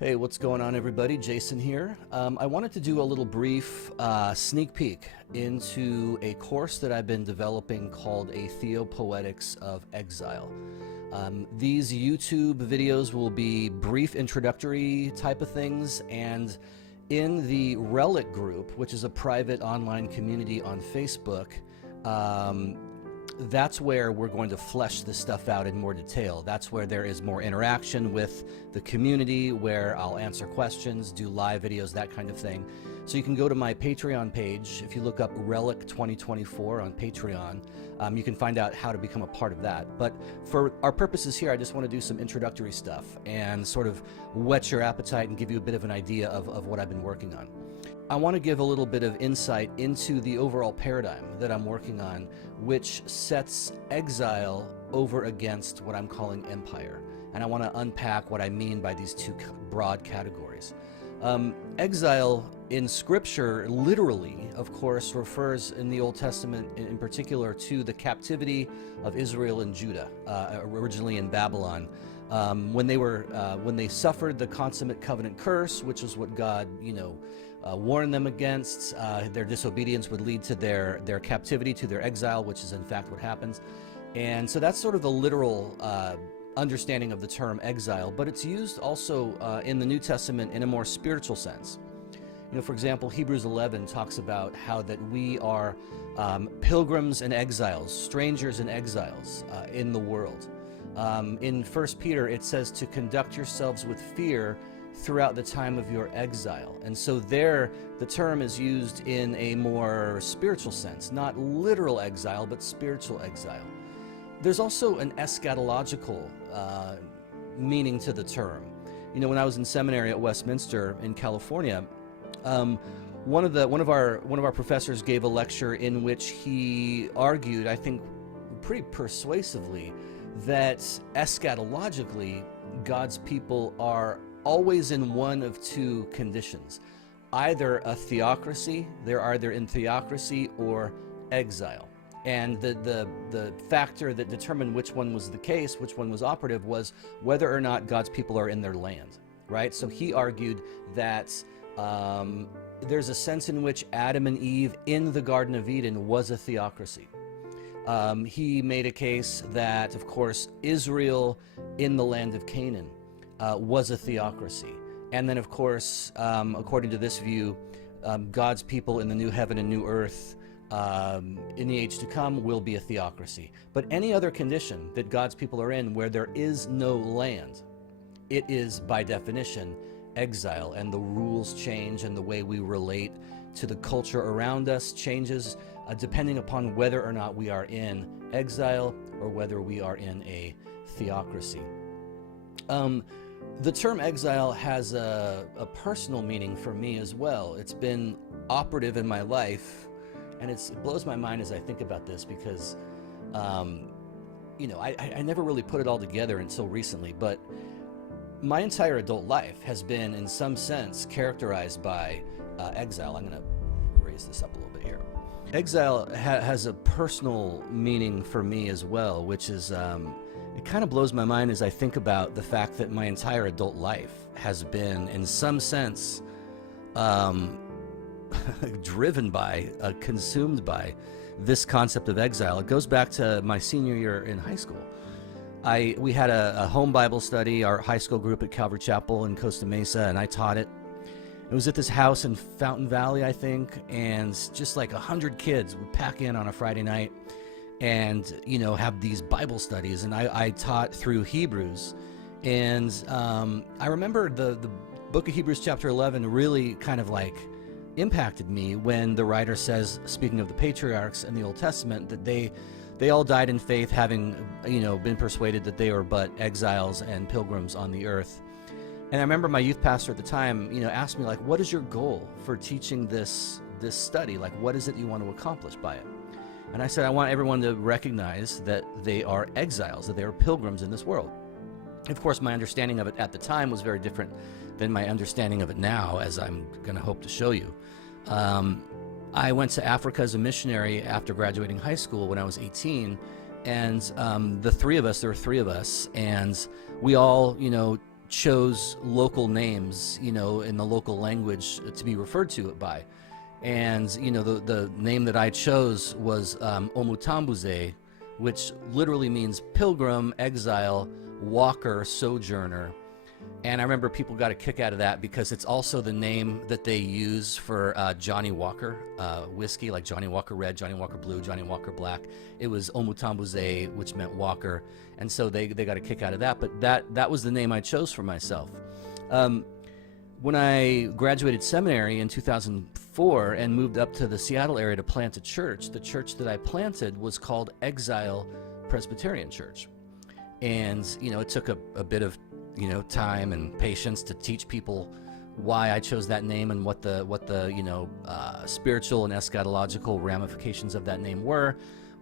Hey, what's going on, everybody? Jason here. I wanted to do a little brief sneak peek into a course that I've been developing called a Theopoetics of Exile. These YouTube videos will be brief introductory type of things, and in the Relic group, which is a private online community on Facebook, that's where we're going to flesh this stuff out in more detail. That's where there is more interaction with the community, where I'll answer questions, do live videos, that kind of thing. So you can go to my Patreon page. If you look up Relic 2024 on Patreon, you can find out how to become a part of that. But for our purposes here, I just want to do some introductory stuff and sort of whet your appetite and give you a bit of an idea of what I've been working on. I want to give a little bit of insight into the overall paradigm that I'm working on, which sets exile over against what I'm calling empire. And I want to unpack what I mean by these two broad categories. Exile in Scripture literally, of course, refers in the Old Testament in particular to the captivity of Israel and Judah, originally in Babylon. When they suffered the consummate covenant curse, which is what God, warned them against. Their disobedience would lead to their captivity, to their exile, which is in fact what happens. And so that's sort of the literal understanding of the term exile, but it's used also in the New Testament in a more spiritual sense. For example, Hebrews 11 talks about how that we are pilgrims and exiles, strangers and exiles in the world. In 1 Peter, it says to conduct yourselves with fear throughout the time of your exile. And so there, the term is used in a more spiritual sense, not literal exile, but spiritual exile. There's also an eschatological meaning to the term. When I was in seminary at Westminster in California, one of our professors gave a lecture in which he argued, I think pretty persuasively, that eschatologically God's people are always in one of two conditions: either a theocracy, they're either in theocracy, or exile. And the factor that determined which one was the case, which one was operative, was whether or not God's people are in their land, right? So he argued that there's a sense in which Adam and Eve in the Garden of Eden was a theocracy. He made a case that, of course, Israel in the land of Canaan was a theocracy. And then, of course, according to this view, God's people in the new heaven and new earth in the age to come will be a theocracy. But any other condition that God's people are in where there is no land, it is, by definition, exile, and the rules change, and the way we relate to the culture around us changes depending upon whether or not we are in exile or whether we are in a theocracy. The term exile has a personal meaning for me as well. It's been operative in my life, and it blows my mind as I think about this because, I never really put it all together until recently, but my entire adult life has been, in some sense, characterized by exile. I'm going to raise this up a little bit here. Exile has a personal meaning for me as well, which is, it kind of blows my mind as I think about the fact that my entire adult life has been, in some sense, driven by, consumed by this concept of exile. It goes back to my senior year in high school. We had a home Bible study, our high school group at Calvary Chapel in Costa Mesa, and I taught it. It was at this house in Fountain Valley, I think, and just like 100 kids would pack in on a Friday night and, have these Bible studies. And I taught through Hebrews. And I remember the book of Hebrews chapter 11 really kind of like impacted me when the writer says, speaking of the patriarchs in the Old Testament, that they all died in faith, having, been persuaded that they were but exiles and pilgrims on the earth. And I remember my youth pastor at the time, asked me, like, what is your goal for teaching this study? Like, what is it you want to accomplish by it? And I said, I want everyone to recognize that they are exiles, that they are pilgrims in this world. Of course, my understanding of it at the time was very different than my understanding of it now, as I'm going to hope to show you. I went to Africa as a missionary after graduating high school when I was 18, and there were three of us, and we all, chose local names, you know, in the local language to be referred to it by. And, you know, the name that I chose was Omutambuze, which literally means pilgrim, exile, walker, sojourner. And I remember people got a kick out of that because it's also the name that they use for Johnny Walker whiskey, like Johnny Walker Red, Johnny Walker Blue, Johnny Walker Black. It was Omutambuze, which meant walker. And so they got a kick out of that. But that was the name I chose for myself. When I graduated seminary in 2004 and moved up to the Seattle area to plant a church, the church that I planted was called Exile Presbyterian Church. And, you know, it took a bit of, you know, time and patience to teach people why I chose that name and what the you know, spiritual and eschatological ramifications of that name were.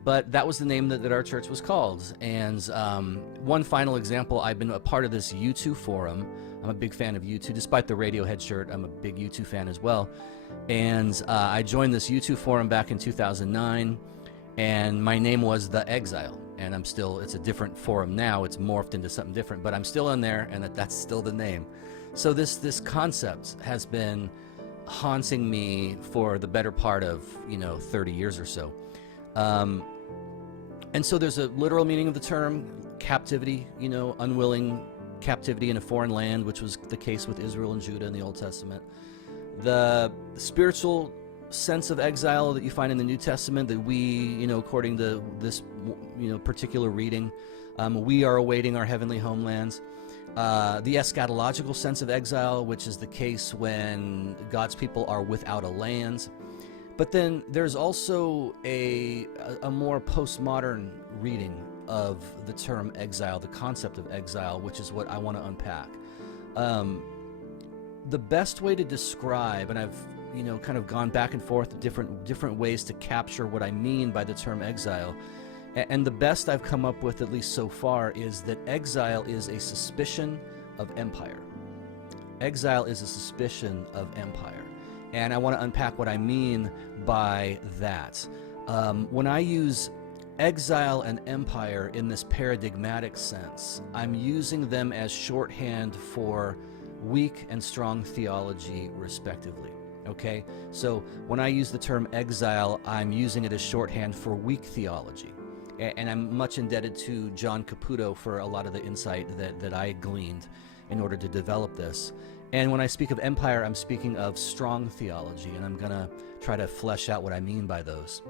But that was the name that our church was called. And one final example, I've been a part of this U2 forum. I'm a big fan of U2, despite the Radiohead shirt. I'm a big U2 fan as well. And I joined this U2 forum back in 2009, and my name was The Exile. And I'm still, it's a different forum now. It's morphed into something different, but I'm still in there, and that's still the name. So this concept has been haunting me for the better part of, you know, 30 years or so. And so there's a literal meaning of the term captivity, you know, unwilling captivity in a foreign land, which was the case with Israel and Judah in the Old Testament. The spiritual sense of exile that you find in the New Testament, that we, you know, according to this, you know, particular reading, we are awaiting our heavenly homelands. The eschatological sense of exile, which is the case when God's people are without a land. But then there's also a more postmodern reading of the term exile, the concept of exile, which is what I want to unpack. The best way to describe, and I've, you know, kind of gone back and forth different ways to capture what I mean by the term exile, and the best I've come up with, at least so far, is that exile is a suspicion of empire. Exile is a suspicion of empire. And I want to unpack what I mean by that. When I use exile and empire in this paradigmatic sense, I'm using them as shorthand for weak and strong theology, respectively. Okay? So when I use the term exile, I'm using it as shorthand for weak theology. And I'm much indebted to John Caputo for a lot of the insight that I gleaned in order to develop this. And when I speak of empire, I'm speaking of strong theology, and I'm going to try to flesh out what I mean by those.